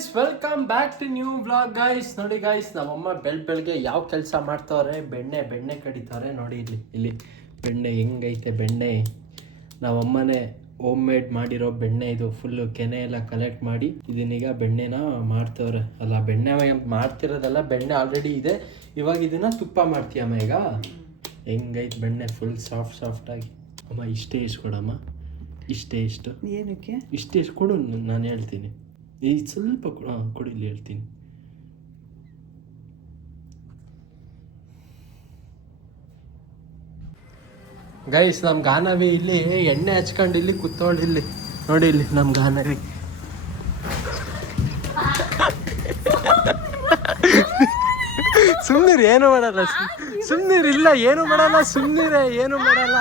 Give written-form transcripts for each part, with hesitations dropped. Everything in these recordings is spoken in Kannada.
Guys, welcome back to new vlog guys. ನೋಡಿ ಗೈಸ್, ನಮ್ಮಮ್ಮ ಬೆಳಗ್ಗೆ ಯಾವ ಕೆಲಸ ಮಾಡ್ತಾವ್ರೆ, ಬೆಣ್ಣೆ ಕಡಿತಾರೆ. ನೋಡಿ ಇಲ್ಲಿ ಬೆಣ್ಣೆ ಹೆಂಗೈತೆ. ಬೆಣ್ಣೆ ನಮ್ಮಮ್ಮನೇ ಹೋಮ್ ಮೇಡ್ ಮಾಡಿರೋ ಬೆಣ್ಣೆ. ಇದು ಫುಲ್ಲು ಕೆನೆ ಎಲ್ಲ ಕಲೆಕ್ಟ್ ಮಾಡಿ ಇದನ್ನೀಗ ಬೆಣ್ಣೆನ ಮಾಡ್ತವ್ರೆ. ಅಲ್ಲ, ಬೆಣ್ಣೆ ಮಾಡ್ತಿರೋದಲ್ಲ, ಬೆಣ್ಣೆ ಆಲ್ರೆಡಿ ಇದೆ. ಇವಾಗ ಇದನ್ನ ತುಪ್ಪ ಮಾಡ್ತೀಯಮ್ಮ. ಈಗ ಹೆಂಗೈತೆ ಬೆಣ್ಣೆ, ಫುಲ್ ಸಾಫ್ಟ್ ಆಗಿ. ಅಮ್ಮ ಇಷ್ಟೇ ಕೊಡಮ್ಮ, ಇಷ್ಟು ಏನಕ್ಕೆ ಇಷ್ಟೇ ಕೊಡು, ನಾನು ಹೇಳ್ತೀನಿ. ಈ ಸ್ವಲ್ಪ ಕೊಡಿಲಿ ಹೇಳ್ತೀನಿ. ಗೈಸ್, ನಮ್ಮ ಗಾನವಿ ಇಲ್ಲಿ ಎಣ್ಣೆ ಹಚ್ಕೊಂಡು ಇಲ್ಲಿ ಕೂತ್ಕೊಂಡು ಇಲ್ಲಿ ನೋಡಿ. ಇಲ್ಲಿ ನಮ್ಮ ಗಾನವಿ ಸುಮ್ನಿರಿ, ಏನು ಮಾಡಲ್ಲ. ಸುಮ್ನಿರಿ, ಇಲ್ಲ ಏನು ಮಾಡಲ್ಲ. ಸುಮ್ನಿರೆ, ಏನು ಮಾಡಲ್ಲ.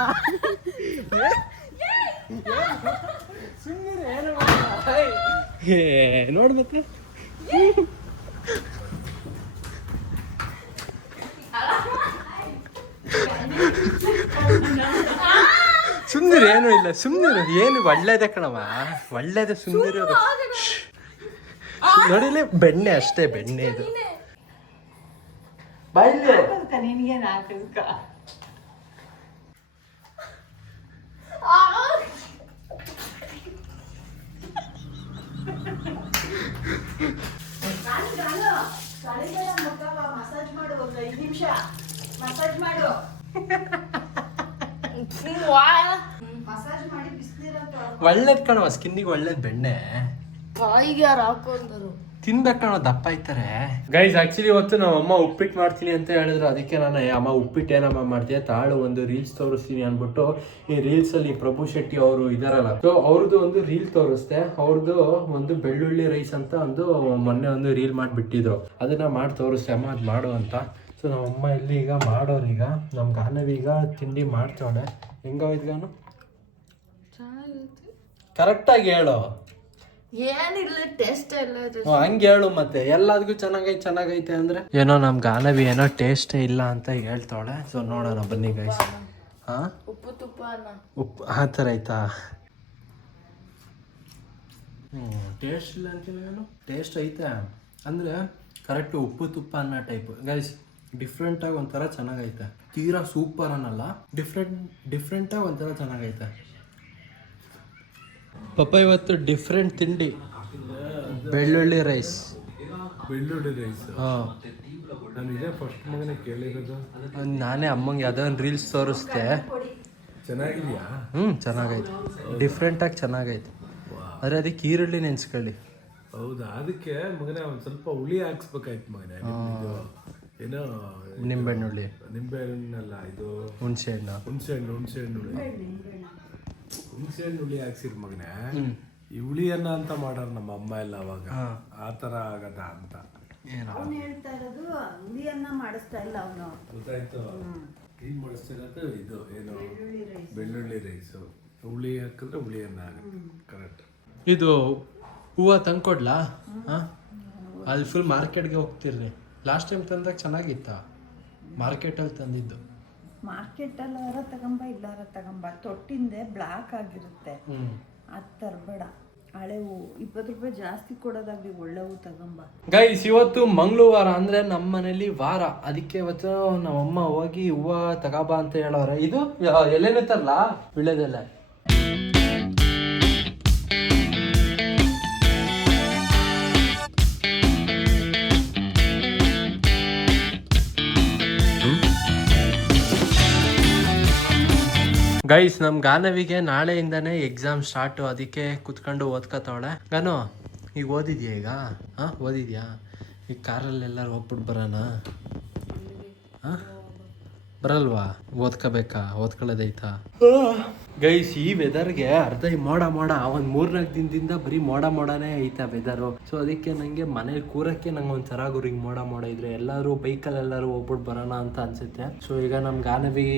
ಸುಮ್ನಿರೆ, ಏನು ಮಾಡಲ್ಲ. ನೋಡ್ ಮತ್ತೆ ಸುಮ್ನಿರು, ಏನು ಇಲ್ಲ. ಸುಮ್ನಿರು, ಏನು ಒಳ್ಳೇದೆ ಕಣವ, ಒಳ್ಳೇದೆ. ಸುಮ್ನಿರು. ನೋಡಿಲಿ, ಬೆಣ್ಣೆ ಅಷ್ಟೇ, ಬೆಣ್ಣೆ ಇದು. ಬಾಯ್ಲಿ ಮಸಾಜ್ ಮಾಡು, ಒಂದು 5 ನಿಮಿಷ ಮಸಾಜ್ ಮಾಡು. ಮಸಾಜ್ ಮಾಡಿ ಬಿಸಿನೀರಂತ ಒಳ್ಳೇದ್ ಕಣವ, ಸ್ಕಿನ್ನಿಗೆ ಒಳ್ಳೇದ್ ಬೆಣ್ಣೆ. ಬಾಯಿಗೆ ಯಾರು ಹಾಕೊಂಡರು ತಿನ್ಬೇಕು ಕಣವ, ದಪ್ಪ ಆಯ್ತಾರೆ. ಗೈಸ್, ಆಕ್ಚುಲಿ ಇವತ್ತು ನಮ್ಮ ಅಮ್ಮ ಉಪ್ಪಿಟ್ಟು ಮಾಡ್ತೀನಿ ಅಂತ ಹೇಳಿದ್ರು. ಅದಕ್ಕೆ ನಾನು ಅಮ್ಮ ಉಪ್ಪಿಟ್ಟು ಏನಮ್ಮ ಮಾಡ್ತೀಯ ತಾಳು, ಒಂದು ರೀಲ್ಸ್ ತೋರಿಸ್ತೀನಿ ಅಂದ್ಬಿಟ್ಟು ಈ ರೀಲ್ಸ್ ಅಲ್ಲಿ ಪ್ರಭು ಶೆಟ್ಟಿ ಅವರು ಇದಾರಲ್ಲ, ಸೊ ಅವ್ರದ್ದು ಒಂದು ರೀಲ್ ತೋರಿಸ್ದೆ. ಅವ್ರದ್ದು ಒಂದು ಬೆಳ್ಳುಳ್ಳಿ ರೈಸ್ ಅಂತ ಮೊನ್ನೆ ಒಂದು ರೀಲ್ ಮಾಡಿಬಿಟ್ಟಿದ್ರು. ಅದನ್ನ ಮಾಡಿ ತೋರಿಸ್ದೆ, ಅಮ್ಮ ಅದು ಮಾಡು ಅಂತ. ಸೊ ನಮ್ಮಮ್ಮ ಇಲ್ಲಿ ಈಗ ಮಾಡೋರೀಗ ನಮ್ಮ ಗಾನವೀಗ ತಿಂಡಿ ಮಾಡ್ತಾವಳೆ. ಹೆಂಗಾಯ್ತು ಕರೆಕ್ಟಾಗಿ ಹೇಳು. ಏನಿಲ್ಲ, ಟೇಸ್ಟ್ ಎಲ್ಲ ಹಂಗೆ ಹೇಳು ಮತ್ತೆ. ಎಲ್ಲದಕ್ಕೂ ಚೆನ್ನಾಗೈತೆ ಅಂದ್ರೆ ಏನೋ ನಮ್ ಗಾನವಿ ಏನೋ ಟೇಸ್ಟ್ ಇಲ್ಲ ಅಂತ ಹೇಳ್ತಾವಳೆ. ಸೊ ನೋಡೋಣ ಬನ್ನಿ ಗೈಸ್. ಉಪ್ಪು ತುಪ್ಪ ಉಪ್ಪು ಆ ಥರ ಆಯ್ತಾ? ಟೇಸ್ಟ್ ಇಲ್ಲ ಅಂತೀವಿ, ಏನು ಟೇಸ್ಟ್ ಐತೆ ಅಂದ್ರೆ ಕರೆಕ್ಟ್ ಉಪ್ಪು ತುಪ್ಪ ಅನ್ನೋ ಟೈಪ್. ಗೈಸ್, ಡಿಫ್ರೆಂಟಾಗಿ ಒಂಥರ ಚೆನ್ನಾಗೈತೆ. ತೀರಾ ಸೂಪರ್ ಅನ್ನಲ್ಲ, ಡಿಫ್ರೆಂಟಾಗಿ ಒಂಥರ ಚೆನ್ನಾಗೈತೆ. ಪಪ್ಪ ಇವತ್ತು ಡಿಫ್ರೆಂಟ್ ತಿಂಡಿ, ಬೆಳ್ಳುಳ್ಳಿ ರೈಸ್. ಹಾಂ, ಫಸ್ಟ್ ಮಗನೇ ಕೇಳಿರೋದು. ನಾನೇ ಅಮ್ಮಂಗೆ ಯಾವುದೋ ಒಂದು ರೀಲ್ಸ್ ತೋರಿಸ್ದೆ. ಚೆನ್ನಾಗಿದೆಯಾ? ಚೆನ್ನಾಗೈತೆ, ಡಿಫ್ರೆಂಟಾಗಿ ಚೆನ್ನಾಗೈತೆ. ಆದರೆ ಅದಕ್ಕೆ ಈರುಳ್ಳಿ ನೆನ್ಸ್ಕೊಳ್ಳಿ. ಹೌದಾ? ಅದಕ್ಕೆ ಮಗನೇ ಒಂದು ಸ್ವಲ್ಪ ಹುಳಿ ಹಾಕ್ಸ್ಬೇಕಾಯ್ತು ಮಗನೇ. ಏನೋ ನಿಂಬೆಹಣ್ಣುಳ್ಳಿ, ನಿಂಬೆಹಣ್ಣಲ್ಲ, ಇದು ಹುಣಸೆ ಹಣ್ಣು ಹುಳಿ ಹಾಕ್ಸಿರ್ ಮಗನೇ. ಈ ಹುಳಿಯನ್ನ ಅಂತ ಮಾಡೋರು ನಮ್ಮ ಅಮ್ಮ ಎಲ್ಲ ಅವಾಗ. ಆ ಥರ ಆಗದ ಅಂತ ಅವನು ಹೇಳ್ತಾ ಇರೋದು. ಹುಳಿಯನ್ನ ಮಾಡಿಸ್ತಾ ಇಲ್ಲ ಅವನು, ಗೊತ್ತಾಯ್ತು. ಈಗ ಮಾಡಿಸ್ತಿರೋದು ಇದು ಏನು, ಬೆಳ್ಳುಳ್ಳಿ ರೈಸು. ಹುಳಿ ಹಾಕಿದ್ರೆ ಹುಳಿಯನ್ನ ಆಗುತ್ತೆ. ಕರೆಕ್ಟ್. ಇದು ಹೂವು ತಂದ್ಕೊಡ್ಲಾ? ಅಲ್ಲಿ ಫುಲ್ ಮಾರ್ಕೆಟ್ಗೆ ಹೋಗ್ತಿರ್ರಿ. ಲಾಸ್ಟ್ ಟೈಮ್ ತಂದಾಗ ಚೆನ್ನಾಗಿತ್ತ? ಮಾರ್ಕೆಟಲ್ಲಿ ತಂದಿದ್ದು. ಮಾರ್ಕೆಟಲ್ಲಿ ತಗೊಂಬ, ಇಲ್ಲಾರ ತಗೊಂಬ. ತೊಟ್ಟಿಂದೆ ಬ್ಲಾಕ್ ಆಗಿರುತ್ತೆ, ಅದು ತರಬೇಡ. ಹಳೆ ಹೂ 20 ರೂಪಾಯಿ ಜಾಸ್ತಿ ಕೊಡೋದಾಗ್ಲಿ, ಒಳ್ಳೆ ಹೂ ತಗೊಂಬ. ಗೈಸ್, ಇವತ್ತು ಮಂಗಳವಾರ ಅಂದ್ರೆ ನಮ್ಮ ಮನೇಲಿ ವಾರ. ಅದಕ್ಕೆ ಇವತ್ತು ನಮ್ಮಮ್ಮ ಹೋಗಿ ಹೂವು ತಗೋಬಾ ಅಂತ ಹೇಳೋರೆ. ಇದು ಎಲೆನೂ ತರಲ್ಲ, ವಿಳ್ಯದೆಲೆ. ಗೈಸ್, ನಮ್ಮ ಗಾನವಿಗೆ ನಾಳೆಯಿಂದಾನೇ ಎಕ್ಸಾಮ್ ಸ್ಟಾರ್ಟು. ಅದಕ್ಕೆ ಕುತ್ಕೊಂಡು ಓದ್ಕೋತಾವಳೆ. ಗಾನು, ಈಗ ಓದಿದ್ಯಾ? ಈಗ ಓದಿದ್ಯಾ? ಈಗ ಕಾರಲ್ಲಿ ಎಲ್ಲರೂ ಹೋಗ್ಬಿಟ್ಟು ಬರೋಣ? ಬರಲ್ವಾ? ಓದ್ಕೊಳ್ಳೋದೈತಾ? ಗೈಸ್, ಈ ವೆದರ್ಗೆ ಅರ್ಧ ಮೋಡ ಒಂದು 3-4 ದಿನದಿಂದ ಬರೀ ಮೋಡನೇ ಐತಾ ವೆದರು. ಸೊ ಅದಕ್ಕೆ ನನಗೆ ಮನೇಲಿ ಕೂರಕ್ಕೆ ನಂಗೆ ಒಂಥರ ಗುರಿಗೆ ಮೋಡ ಇದ್ರೆ ಎಲ್ಲರೂ ಬೈಕಲ್ಲಿ ಎಲ್ಲರೂ ಹೋಗ್ಬಿಟ್ಟು ಬರೋಣ ಅಂತ ಅನ್ಸುತ್ತೆ. ಸೊ ಈಗ ನಮ್ಮ ಗಾನವಿ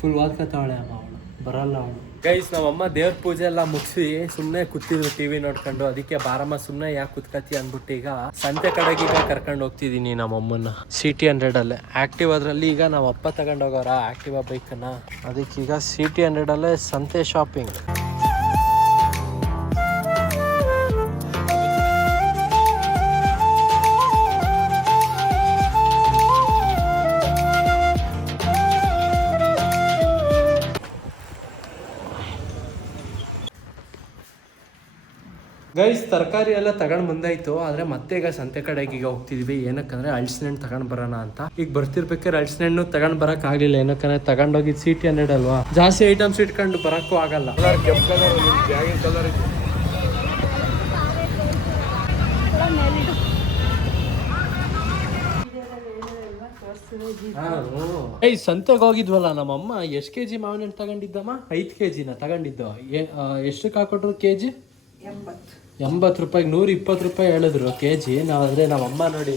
ಫುಲ್ ಓದ್ಕೋತಾವಳೆ. ಅಮ್ಮ ಅವಳು ಬರಲ್ಲ ಅವಳು. ಗೈಸ್, ನಮ್ಮಮ್ಮ ದೇವ್ರ ಪೂಜೆ ಎಲ್ಲ ಮುಗಿಸಿ ಸುಮ್ಮನೆ ಕೂತಿದ್ರು ಟಿವಿ ನೋಡ್ಕೊಂಡು. ಅದಕ್ಕೆ ಬಾರಮ್ಮ ಸುಮ್ಮನೆ ಯಾಕೆ ಕುತ್ಕತಿ ಅಂದ್ಬಿಟ್ಟು ಈಗ ಸಂತೆ ಕಡೆಗೆ ಈಗ ಕರ್ಕೊಂಡು ಹೋಗ್ತಿದ್ದೀನಿ ನಮ್ಮಮ್ಮನ. CT100 ಅಲ್ಲೇ ಆಕ್ಟಿವ್. ಅದರಲ್ಲಿ ಈಗ ನಮ್ಮ ಅಪ್ಪ ತಗೊಂಡೋಗೋರ ಆಕ್ಟಿವಾ ಬೈಕನ್ನ. ಅದಕ್ಕೀಗ CT100 ಅಲ್ಲೇ ಸಂತೆ ಶಾಪಿಂಗ್. ಗೈಸ್ ತರಕಾರಿ ಎಲ್ಲ ತಗೊಂಡ್ ಬಂದಾಯ್ತು, ಆದ್ರೆ ಮತ್ತೆ ಈಗ ಸಂತೆ ಕಡೆಗೆ ಈಗ ಹೋಗ್ತಿದ್ವಿ. ಏನಕ್ಕಂದ್ರೆ ಅಳ್ಸಿನಣ್ಣು ತಗೊಂಡ್ ಬರೋಣ ಅಂತ. ಈಗ ಬರ್ತಿರ್ಬೇಕಾದ್ರೆ ಅಳ್ಸಿನಣ್ಣು ತಗೊಂಡ್ ಬರಕ್ ಆಗ್ಲಿಲ್ಲ, ಏನಕ್ಕಂದ್ರೆ ತಗೊಂಡೋಗಿ CT 100 ಅಲ್ವಾ, ಜಾಸ್ತಿ ಐಟಮ್ಸ್ ಇಟ್ಕೊಂಡು ಬರಕ್ಕೂ ಆಗಲ್ಲ. ಸಂತೆಗೆ ಹೋಗಿದ್ವಲ್ಲ, ನಮ್ಮಮ್ಮ ಎಷ್ಟು kg ಮಾವಿನ ಹಣ್ಣು ತಗೊಂಡಿದ್ದಮ್ಮ? 5 kgನ ತಗೊಂಡಿದ್ದು. ಎಷ್ಟಕ್ಕೆ ಹಾಕೊಟ್ರು kg? 80 ರೂಪಾಯಿಗೆ. 120 ರೂಪಾಯಿ ಹೇಳಿದ್ರು kg. ನಾವಾದ್ರೆ ನಮ್ಮಮ್ಮ ನೋಡಿ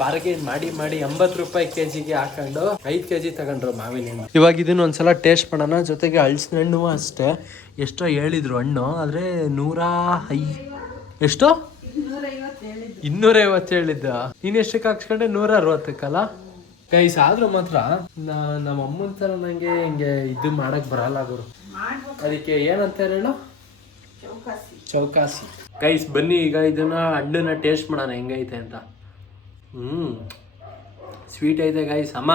ಬಾರ್ಗೇನ್ ಮಾಡಿ 80 ರೂಪಾಯಿ kgಗೆ ಹಾಕೊಂಡು 5 kg ತಗೊಂಡ್ರು ಮಾವಿನ ಹಣ್ಣು. ಇವಾಗ ಇದನ್ನ ಒಂದ್ಸಲ ಟೇಸ್ಟ್ ಮಾಡೋಣ. ಜೊತೆಗೆ ಹಲಸಿನ ಹಣ್ಣು ಅಷ್ಟೇ, ಎಷ್ಟೋ ಹೇಳಿದ್ರು ಹಣ್ಣು, ಆದ್ರೆ 250 ಹೇಳಿದ್ದ. ನೀನ್ ಎಷ್ಟಕ್ಕೆ ಹಾಕ್ಸ್ಕೊಂಡೆ? 160ಕ್ಕಲ್ಲ ಗೈಸ್. ಆದ್ರೂ ಮಾತ್ರ ನಮ್ಮ ಅಮ್ಮನ ತರ ನಂಗೆ ಹಿಂಗೆ ಇದು ಮಾಡಕ್ ಬರಲ್ಲ ಗುರು. ಅದಕ್ಕೆ ಏನಂತ ಹೇಳೋ, ಚೌಕಾಸಿ. ಗೈಸ್ ಬನ್ನಿ ಈಗ ಇದನ್ನ ಹಣ್ಣನ್ನ ಟೇಸ್ಟ್ ಮಾಡೋಣ ಹೆಂಗೈತೆ ಅಂತ. ಸ್ವೀಟ್ ಐತೆ ಗೈಸ್. ಅಮ್ಮ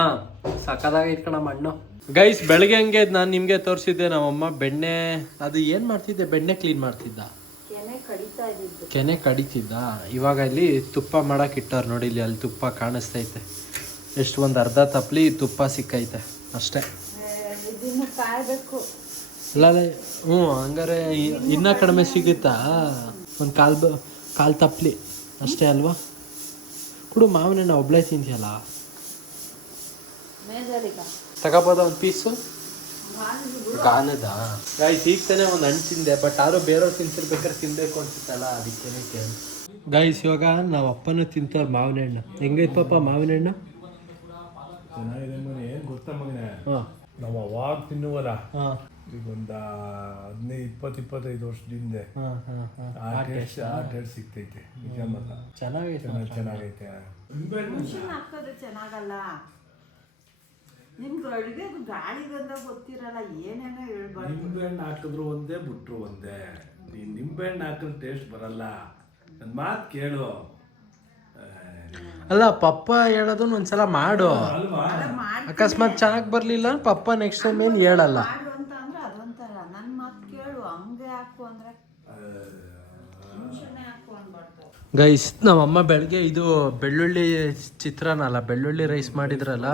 ಸಕ್ಕದಾಗೈತೆ ಕಣಮ್ಮ ಹಣ್ಣು. ಗೈಸ್ ಬೆಳಗ್ಗೆ ಹಂಗೆ ನಾನು ನಿಮ್ಗೆ ತೋರಿಸಿದ್ದೆ, ನಮ್ಮಮ್ಮ ಬೆಣ್ಣೆ ಅದು ಏನ್ ಮಾಡ್ತಿದ್ದೆ, ಬೆಣ್ಣೆ ಕ್ಲೀನ್ ಮಾಡ್ತಿದ್ದ, ಕೆನೆ ಕಡಿತಿದ್ದ. ಇವಾಗ ಇಲ್ಲಿ ತುಪ್ಪ ಮಾಡಕ್ ಇಟ್ಟವ್ರು ನೋಡಿ, ಇಲ್ಲಿ ಅಲ್ಲಿ ತುಪ್ಪ ಕಾಣಿಸ್ತೈತೆ. ಎಷ್ಟು ಒಂದು ಅರ್ಧ ತಪ್ಪಲಿ ತುಪ್ಪ ಸಿಕ್ಕೈತೆ ಅಷ್ಟೇ. ಅಲ್ಲ ಹಂಗಾರೆ ಇನ್ನೂ ಕಡಿಮೆ ಸಿಗುತ್ತಾ? ಒಂದು ಕಾಲು ತಪ್ಪಲಿ ಅಷ್ಟೇ ಅಲ್ವಾ? ಕುಡು ಮಾವಿನ ಹಣ್ಣು ಒಬ್ಳೆ ತಿಂತೀಯಲ್ಲ, ತಗೋಬೋದ ಒಂದು ಪೀಸು? ಗಾನದ ಗೈಸ್ ಈಗ ತಾನೇ ಒಂದು ಹಣ್ಣು ತಿಂದೆ, ಬಟ್ ಯಾರೋ ಬೇರೆಯವ್ರು ತಿಂತಿರ್ಬೇಕಾದ್ರೆ ತಿನ್ಬೇಕು ಅನ್ಸುತ್ತಲ್ಲ, ಅದಕ್ಕೇನೆ ಕೇಳಿ. ಗೈಸ್ ಇವಾಗ ನಾವು ಅಪ್ಪನೂ ತಿಂತವ್ರು ಮಾವಿನ ಹಣ್ಣು. ಹೆಂಗೈತೆ ಪಾಪ ಮಾವಿನ ಹಣ್ಣು? ಚೆನ್ನಾಗಿದೆ ಮನೆ. ಏನು ಗೊತ್ತಾ ಮಗನೇ, ನಾವು ಅವಾಗ ತಿನ್ನುವಲ್ಲ, ಈಗ ಒಂದು 15-25 ವರ್ಷದಿಂದ ಆ ಟೇಸ್ಟ್ ಸಿಗ್ತೈತೆ. ನಿಜ ಮತ ಚೆನ್ನಾಗೈತೆ. ಹಾಕೋದು ಚೆನ್ನಾಗಲ್ಲ. ನಿಮ್ಗೆ ಅಡುಗೆದು ಗಾಳಿ ಗಂಧ ಗೊತ್ತಿರಲ್ಲ, ಏನೇನೋ ಹೇಳ್ಬಾರ್ದು. ನಿಂಬೆಹಣ್ಣು ಹಾಕಿದ್ರು ಒಂದೇ ಬಿಟ್ರು ಒಂದೇ. ನೀನು ನಿಂಬೆಹಣ್ಣು ಹಾಕಿದ್ರೆ ಟೇಸ್ಟ್ ಬರಲ್ಲ. ನನ್ನ ಮಾತು ಕೇಳು. ಅಲ್ಲ ಪಪ್ಪ ಹೇಳೋದನ್ನ ಒಂದ್ಸಲ ಮಾಡು, ಅಕಸ್ಮಾತ್ ಚೆನ್ನಾಗಿ ಬರ್ಲಿಲ್ಲ ಪಪ್ಪ ನೆಕ್ಸ್ಟ್ ಟೈಮ್ ಏನು ಹೇಳಲ್ಲ. ಮಾಡು ಅಂತ ಅಂದ್ರೆ ಅದೊಂಥರ, ನನ್ನ ಮಾತು ಕೇಳು, ಹಂಗೆ ಹಾಕು ಅಂದ್ರೆ ಮುಂಚೆನೆ ಹಾಕು ಅನ್ಬಾರ್ದು. ಗೈಸ್ ನಮ್ಮಮ್ಮ ಬೆಳಗ್ಗೆ ಇದು ಬೆಳ್ಳುಳ್ಳಿ ಚಿತ್ರಾನ್ನ ಅಲ್ಲ, ಬೆಳ್ಳುಳ್ಳಿ ರೈಸ್ ಮಾಡಿದ್ರಲ್ಲ,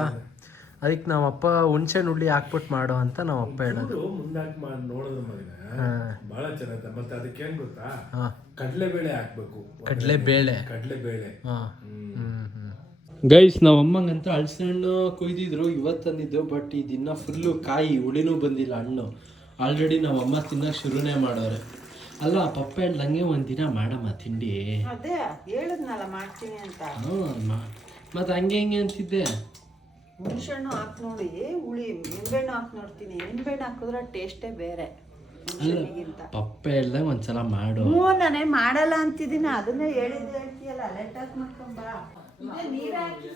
ಅದಕ್ಕೆ ನಮ್ಮಪ್ಪ ಹುಣ್ಸೆ ಹುಳಿ ಹಾಕ್ಬಿಟ್ಟು ಮಾಡು ಅಂತ ನಮ್ಮಪ್ಪ ಹೇಳೋದು. ಮುಂದಾಕ್ ನೋಡಿದ್ರು ಮಗನ ಬಹಳ ಚೆನ್ನಾಗಿದೆ. ಮತ್ತೆ ಅದಕ್ಕೆ ಏನ್ ಗೊತ್ತಾ, ಕಡಲೆಬೇಳೆ ಹಾಕ್ಬೇಕು. ಕಡಲೆಬೇಳೆ. ಗೈಸ್ ನಮ್ಮಮ್ಮಂಗಂತ ಹಲಸಿನ ಹಣ್ಣು ಕುಯ್ದಿದ್ರು, ಇವತ್ತು ತಂದಿದ್ದು. ಬಟ್ ಇದನ್ನ ಫುಲ್ಲು ಕಾಯಿ ಹುಳಿನೂ ಬಂದಿಲ್ಲ ಹಣ್ಣು. ಆಲ್ರೆಡಿ ನಮ್ಮಮ್ಮ ತಿನ್ನಕ್ಕೆ ಶುರುನೇ ಮಾಡೋರೆ. ಅಲ್ಲ ಪಪ್ಪ ಹೇಳ್ದಂಗೆ ಒಂದಿನ ಮಾಡಮ್ಮ ತಿಂಡಿ. ಅದೇ ಹೇಳಿದ್ನಲ್ಲ ಮಾಡ್ತೀನಿ ಅಂತ. ಮತ್ತೆ ಹಂಗೆ ಹಿಂಗೆ ಅಂತಿದ್ದೆ. ಹುಣಸೆಹಣ್ಣು ಹಾಕಿ ನೋಡಿ, ಹುಳಿ ನಿಂಬೆಹಣ್ಣು ಹಾಕಿ ನೋಡ್ತೀನಿ. ನಿಂಬೆಹಣ್ಣು ಹಾಕಿದ್ರೆ ಟೇಸ್ಟೇ ಬೇರೆ ಪಪ್ಪ ಹೇಳ್ದಂಗೆ ಒಂದ್ಸಲ ಮಾಡು. ನಾನೇ ಮಾಡಲ್ಲ ಅಂತಿದ್ದೀನಿ, ಅದನ್ನೇ ಹೇಳ್ತೀಯಲ್ಲ, ಲೆಟ್ಟಾಕ್ ಮಾಡ್ಕೊಂಬ. ನೀರ್ ಹಾಕಿ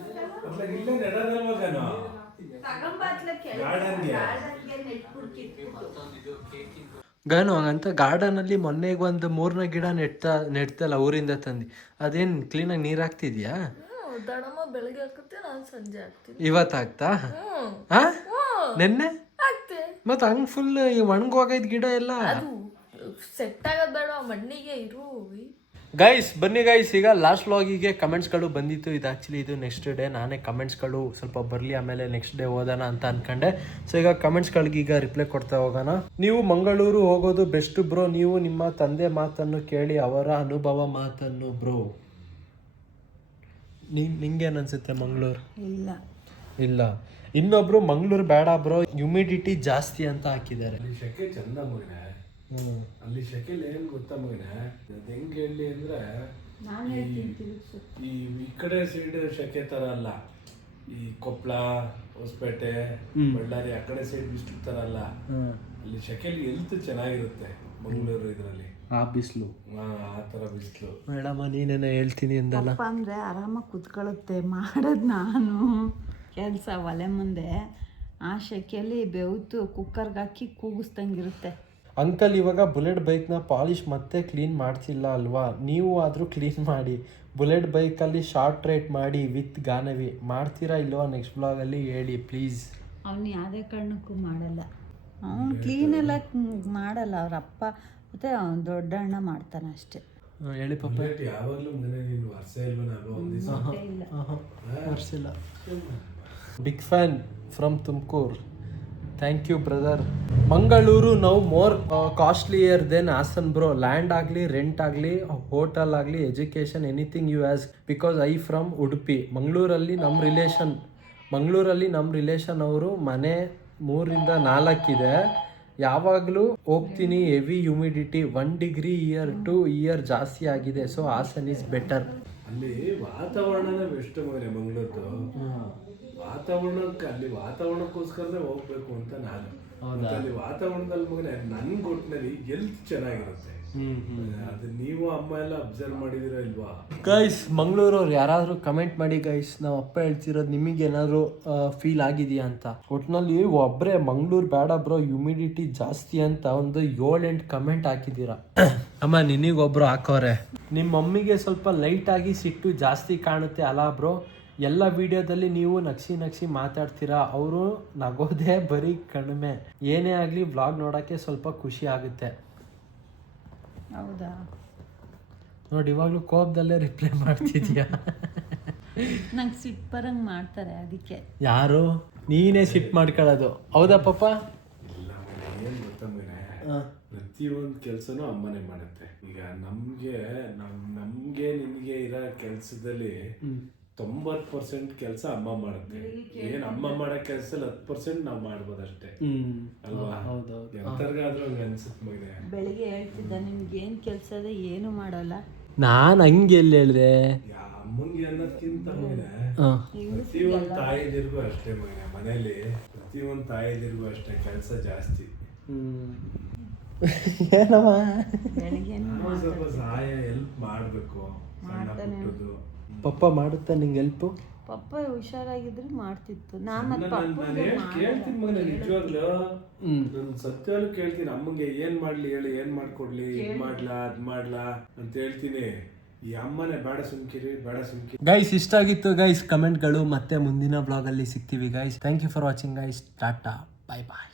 ಗಾನು ಹಂಗಂತ ಗಾರ್ಡನ್ ಅಲ್ಲಿ ಮೊನ್ನೆಗೆ ಒಂದು 3ನೇ ಗಿಡ ನೆಡ್ತಲ್ಲ ಊರಿಂದ ತಂದು, ಅದೇನ್ ಕ್ಲೀನಾಗಿ ನೀರ್ ಹಾಕ್ತಿದ್ಯಾ? ದಡಮ್ಮ ಬೆಳಗ್ಗೆ ಹಾಕುತ್ತೆ, ನಾನು ಸಂಜೆ ಹಾಕ್ತೀನಿ. ಇವತ್ತು ಹಾಕ್ತಾ? ನೆನ್ನೆ ಮತ್ ಹಂಗ್ ಫುಲ್ ಒಣಗೋಗೈದ್ ಗಿಡ ಎಲ್ಲ. ಅದು ಸೆಟ್ ಆಗೋದ್ ಬೇಡ, ಮಣ್ಣಿಗೆ ಇರು. ಗೈಸ್ ಬನ್ನಿ ಗೈಸ್, ಈಗ ಲಾಸ್ಟ್ ವ್ಲಾಗಿಗೆ ಕಮೆಂಟ್ಸ್ಗಳು ಬಂದಿತ್ತು. ಇದು ಆ್ಯಕ್ಚುಲಿ ಇದು ನೆಕ್ಸ್ಟ್ ಡೇ ನಾನೇ ಕಮೆಂಟ್ಸ್ಗಳು ಸ್ವಲ್ಪ ಬರಲಿ, ಆಮೇಲೆ ನೆಕ್ಸ್ಟ್ ಡೇ ಓದೋಣ ಅಂತ ಅನ್ಕೊಂಡೆ. ಸೊ ಈಗ ಕಮೆಂಟ್ಸ್ಗಳಿಗೆ ಈಗ ರಿಪ್ಲೈ ಕೊಡ್ತಾ ಹೋಗೋಣ. ನೀವು ಮಂಗಳೂರು ಹೋಗೋದು ಬೆಸ್ಟ್ ಬ್ರೋ, ನೀವು ನಿಮ್ಮ ತಂದೆ ಮಾತನ್ನು ಕೇಳಿ ಅವರ ಅನುಭವ ಮಾತನ್ನು ಬ್ರೋ. ನಿಂಗೇನು ಅನ್ಸುತ್ತೆ ಮಂಗಳೂರು? ಇಲ್ಲ ಇನ್ನೊಬ್ರು ಮಂಗಳೂರು ಬೇಡ ಬ್ರೋ, ಹ್ಯುಮಿಡಿಟಿ ಜಾಸ್ತಿ ಅಂತ ಹಾಕಿದ್ದಾರೆ. ಶೆಕೆ ಚಂದ ಮಗನೇ. ಅಲ್ಲಿ ಶೆಕೆಲ್ ಏನ್ ಗೊತ್ತಾ ಮಗನೇ, ಅದ್ ಹೆಂಗ್ ಹೇಳಿ ಅಂದ್ರೆ, ಈ ಕಡೆ ಸೈಡ್ ಶೆಕೆ ತರ ಅಲ್ಲ. ಈ ಕೊಪ್ಪಳ, ಹೊಸಪೇಟೆ, ಬಳ್ಳಾರಿ ಆ ಕಡೆ ಸೈಡ್ ಬಿಸಿಲು ತರ ಅಲ್ಲ. ಅಲ್ಲಿ ಶೆಕೆಲ್ ಹೆಲ್ತ್ ಚೆನ್ನಾಗಿರುತ್ತೆ ಮಂಗಳೂರು ಇದ್ರಲ್ಲಿ. ಆ ಬಿಸಿಲು, ಆ ತರ ಬಿಸಿಲು. ಮೇಡಮ್ ನೀನೇನೋ ಹೇಳ್ತೀನಿ ಅಂದಲ್ಲ. ಅಂದ್ರೆ ಆರಾಮಾಗಿ ಕುತ್ಕೊಳ್ಳುತ್ತೆ. ಮಾಡೋದು ನಾನು ಕೆಲಸ ಒಲೆ ಮುಂದೆ, ಆ ಶೆಕೆಯಲ್ಲಿ ಬೆವ್ತು ಕುಕ್ಕರ್ಗೆ ಹಾಕಿ ಕೂಗಿಸ್ದಂಗಿರುತ್ತೆ. ಅಂಕಲ್ ಇವಾಗ ಬುಲೆಟ್ ಬೈಕ್ನ ಪಾಲಿಶ್ ಮತ್ತೆ ಕ್ಲೀನ್ ಮಾಡ್ತಿಲ್ಲ ಅಲ್ವಾ? ನೀವು ಆದರೂ ಕ್ಲೀನ್ ಮಾಡಿ. ಬುಲೆಟ್ ಬೈಕಲ್ಲಿ ಶಾರ್ಟ್ ರೈಡ್ ಮಾಡಿ ವಿತ್ ಗಾನವಿ ಮಾಡ್ತೀರಾ ಇಲ್ವಾ? ನೆಕ್ಸ್ಟ್ ಬ್ಲಾಗಲ್ಲಿ ಹೇಳಿ ಪ್ಲೀಸ್. ಅವ್ನು ಯಾವುದೇ ಕಾರಣಕ್ಕೂ ಮಾಡಲ್ಲ, ಅವನು ಕ್ಲೀನೆಲ್ಲ ಮಾಡಲ್ಲ. ಅವ್ರ ಅಪ್ಪ ಮತ್ತು ಅವ್ನು ದೊಡ್ಡ ಅಣ್ಣ ಮಾಡ್ತಾನೆ ಅಷ್ಟೇ. ಹೇಳಿ ಪಾಪ. ಯಾವಾಗ್ಲೂ ಮನೆ ನೀನು ವರ್ಷ ಇಲ್ವ ನಾನು ಒಂದ್ ದಿವಸ ವರ್ಷಿಲ್ಲ. Big fan from Tumkur. Thank you brother. Mangalore ನಾವು more costlier than Hassan bro. Land ಆಗಲಿ, ರೆಂಟ್ ಆಗಲಿ, ಹೋಟೆಲ್ ಆಗಲಿ, education, anything you as. Because I from Udupi. ಮಂಗಳೂರಲ್ಲಿ ನಮ್ಮ ರಿಲೇಷನ್ ಅವರು ಮನೆ 3 to 4 ಇದೆ. ಯಾವಾಗಲೂ ಹೋಗ್ತೀನಿ. Heavy humidity 1 degree year to year ಜಾಸ್ತಿ ಆಗಿದೆ. So Hassan is better. ಅಲ್ಲಿ ವಾತಾವರಣನೇ ಬೆಸ್ಟ್ ಮಗನೆ ಮಂಗಳೂರು. ವಾತಾವರಣಕ್ಕೆ ಅಲ್ಲಿ ವಾತಾವರಣಕ್ಕೋಸ್ಕರನೇ ಹೋಗ್ಬೇಕು ಅಂತ ನಾನು. ಅಲ್ಲಿ ವಾತಾವರಣದಲ್ಲಿ ಮಗನೆ ನನ್ಗೆ ಒಟ್ಟಿನಲ್ಲಿ ಹೆಲ್ತ್ ಚೆನ್ನಾಗಿರುತ್ತೆ. ಅದು ನೀವು ಅಮ್ಮ ಎಲ್ಲ ಅಬ್ಸರ್ವ್ ಮಾಡಿದಿರ ಇಲ್ವಾ ಗೈಸ್? ಮಂಗಳೂರವ್ರು ಯಾರಾದರೂ ಕಮೆಂಟ್ ಮಾಡಿ ಗೈಸ್. ನಾವು ಅಪ್ಪ ಹೇಳ್ತಿರೋದು ನಿಮಗೆ ಏನಾದರೂ ಫೀಲ್ ಆಗಿದೆಯಾ ಅಂತ. ಒಟ್ಟಿನಲ್ಲಿ ಒಬ್ಬರೇ ಮಂಗಳೂರು ಬೇಡ ಬ್ರೋ ಹ್ಯೂಮಿಡಿಟಿ ಜಾಸ್ತಿ ಅಂತ ಒಂದು 7-8 ಕಮೆಂಟ್ ಹಾಕಿದ್ದೀರಾ. ಅಮ್ಮ ನಿನಗೊಬ್ರು ಹಾಕೋರೆ. ನಿಮ್ಮ ಮಮ್ಮಿಗೆ ಸ್ವಲ್ಪ ಲೈಟಾಗಿ ಸಿಟ್ಟು ಜಾಸ್ತಿ ಕಾಣುತ್ತೆ ಅಲ್ಲ ಬ್ರೋ? ಎಲ್ಲ ವಿಡಿಯೋದಲ್ಲಿ ನೀವು ನಗ್ಸಿ ಮಾತಾಡ್ತೀರಾ. ಅವರು ನಗೋದೇ ಬರೀ ಕಡಿಮೆ. ಏನೇ ಆಗಲಿ ವ್ಲಾಗ್ ನೋಡೋಕ್ಕೆ ಸ್ವಲ್ಪ ಖುಷಿ ಆಗುತ್ತೆ. ಹೌದಾ? ನೋಡಿ ಇವಾಗಲೂ ಕೋಪದಲ್ಲೇ ರಿಪ್ಲೈ ಮಾಡ್ತಿದ್ಯಾ? ನಂಗೆ ಸಿಟ್ಟು ಬರಂಗೆ ಮಾಡ್ತಾರೆ ಅದಕ್ಕೆ. ಯಾರು? ನೀನೇ ಸಿಟ್ಟು ಮಾಡ್ಕೊಳ್ಳೋದು. ಹೌದಾ ಪಾಪ? ಇಲ್ಲ ಮನೆ ಏನ್ ಗೊತ್ತಾ ಮನೆ, ಪ್ರತಿಯೊಂದು ಕೆಲಸನೂ ಅಮ್ಮನೇ ಮಾಡುತ್ತೆ. ಈಗ ನಮ್ಗೆ ನಿಮ್ಗೆ ಇರೋ ಕೆಲಸದಲ್ಲಿ 90% ಕೆಲಸ ಅಮ್ಮ ಮಾಡುತ್ತೆ. ಏನ್ ಅಮ್ಮ ಮಾಡೋ ಕೆಲಸದಲ್ಲಿ 10% ನಾವು ಮಾಡ್ಬೋದು ಅಷ್ಟೇ ಅಲ್ವಾ? ಎಂತರ್ಗಾದ್ರೂ ಹಂಗ ಅನ್ಸುತ್ತೆ ಮಗನೆ. ಬೆಳಿಗ್ಗೆ ಹೇಳ್ತಿದ್ದ ನಿಮ್ಗೇನು ಕೆಲಸ ಇದೆ ಏನು ಮಾಡಲ್ಲ. ನಾನು ಹಂಗೆ ಎಲ್ಲಿ ಹೇಳಿದೆ? ಅಮ್ಮಂಗೆ ಅನ್ನೋದ್ಕಿಂತ ಮಗನೆ ಪ್ರತಿಯೊಂದು ತಾಯಿದಿರ್ಗೂ ಅಷ್ಟೇ ಮಗನೆ. ಮನೇಲಿ ಪ್ರತಿಯೊಂದು ತಾಯಿದಿರ್ಗೂ ಅಷ್ಟೇ ಕೆಲಸ ಜಾಸ್ತಿ. ಏನಮ್ಮ ಬೆಳಿಗ್ಗೆ ಸ್ವಲ್ಪ ಸಹಾಯ ಹೆಲ್ಪ್ ಮಾಡ್ಬೇಕು. ಸಣ್ಣ ಪುಟ್ಟದ್ದು ಪಪ್ಪ ಮಾಡುತ್ತಾ ನಿಂಗೆ ಹೆಲ್ಪು? ಪಪ್ಪ ಹುಷಾರಾಗಿದ್ರೆ ಮಾಡ್ತಿತ್ತು. ನಾನು ಕೇಳ್ತೀನಿ ಮಗನೆ ನಿಜವಾಗ್ಲು. ನಾನು ಸತ್ಯವಾಗ್ಲೂ ಕೇಳ್ತೀನಿ. ಅಮ್ಮಂಗೆ ಏನ್ ಮಾಡ್ಲಿ ಹೇಳಿ, ಏನ್ ಮಾಡ್ಕೊಡ್ಲಿ, ಇದ್ ಮಾಡ್ಲಾ ಅದ್ ಮಾಡ್ಲಾ ಅಂತ ಹೇಳ್ತೀನಿ. ಈ ಅಮ್ಮನೇ ಬೇಡ ಸುಮ್ಕಿರಿ. ಗೈಸ್ ಇಷ್ಟ ಆಗಿತ್ತು ಗೈಸ್ ಕಮೆಂಟ್ಗಳು. ಮತ್ತೆ ಮುಂದಿನ ಬ್ಲಾಗಲ್ಲಿ ಸಿಗ್ತೀವಿ guys. Thank you for watching guys. Tata, bye bye.